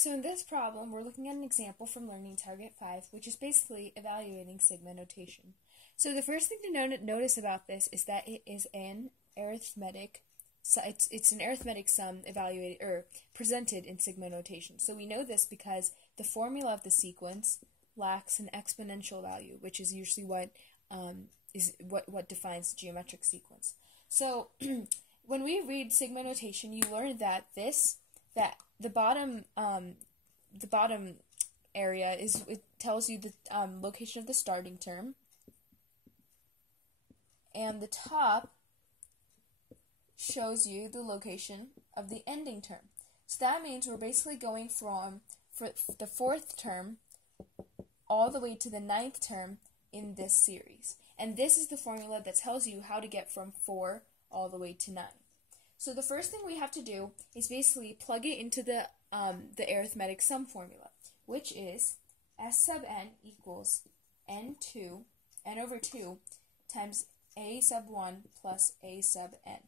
So in this problem, we're looking at an example from Learning Target 5, which is basically evaluating sigma notation. So the first thing to notice about this is that it is an arithmetic, so it's an arithmetic sum evaluated or presented in sigma notation. So we know this because the formula of the sequence lacks an exponential value, which is usually what defines the geometric sequence. So when we read sigma notation, you learn that the bottom area it tells you the location of the starting term, and the top shows you the location of the ending term. So that means we're basically going for the fourth term all the way to the ninth term in this series. And this is the formula that tells you how to get from 4 all the way to 9. So the first thing we have to do is basically plug it into the arithmetic sum formula, which is S sub n equals n over 2 times a sub 1 plus a sub n.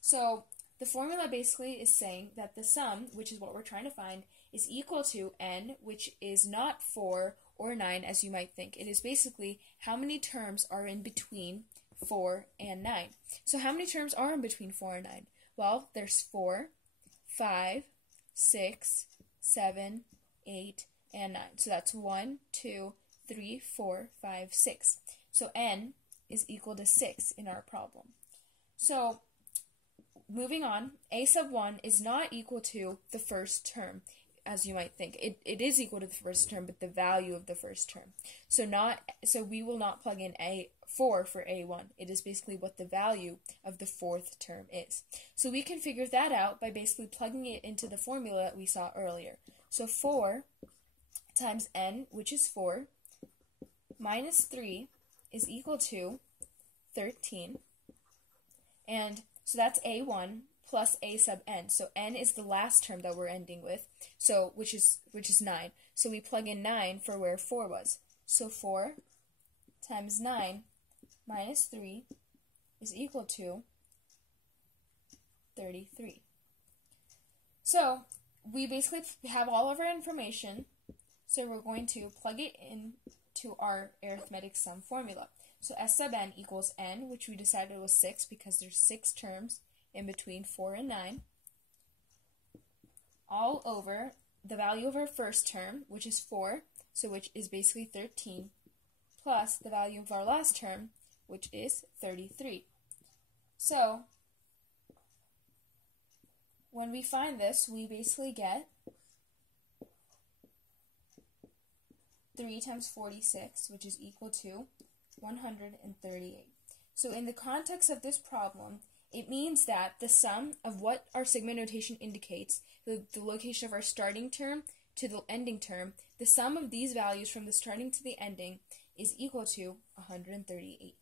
So the formula basically is saying that the sum, which is what we're trying to find, is equal to n, which is not 4 or 9 as you might think. It is basically how many terms are in between 4 and 9. So how many terms are in between 4 and 9? Well, there's 4, 5, 6, 7, 8, and 9. So that's 1, 2, 3, 4, 5, 6. So n is equal to 6 in our problem. So moving on, a sub 1 is not equal to the first term, as you might think. It is equal to the first term, but the value of the first term. So we will not plug in a4 for a1. It is basically what the value of the fourth term is. So we can figure that out by basically plugging it into the formula that we saw earlier. So 4 times n, which is 4, minus 3 is equal to 13. And so that's a1 plus a sub n. So n is the last term that we're ending with, so which is 9. So we plug in 9 for where 4 was. So 4 times 9 minus 3 is equal to 33. So we basically have all of our information, so we're going to plug it into our arithmetic sum formula. So S sub n equals n, which we decided was 6 because there's 6 terms in between 4 and 9, all over the value of our first term, which is 4, so which is basically 13, plus the value of our last term, which is 33. So when we find this, we basically get 3 times 46, which is equal to 138. So in the context of this problem, it means that the sum of what our sigma notation indicates, the location of our starting term to the ending term, the sum of these values from the starting to the ending is equal to 138.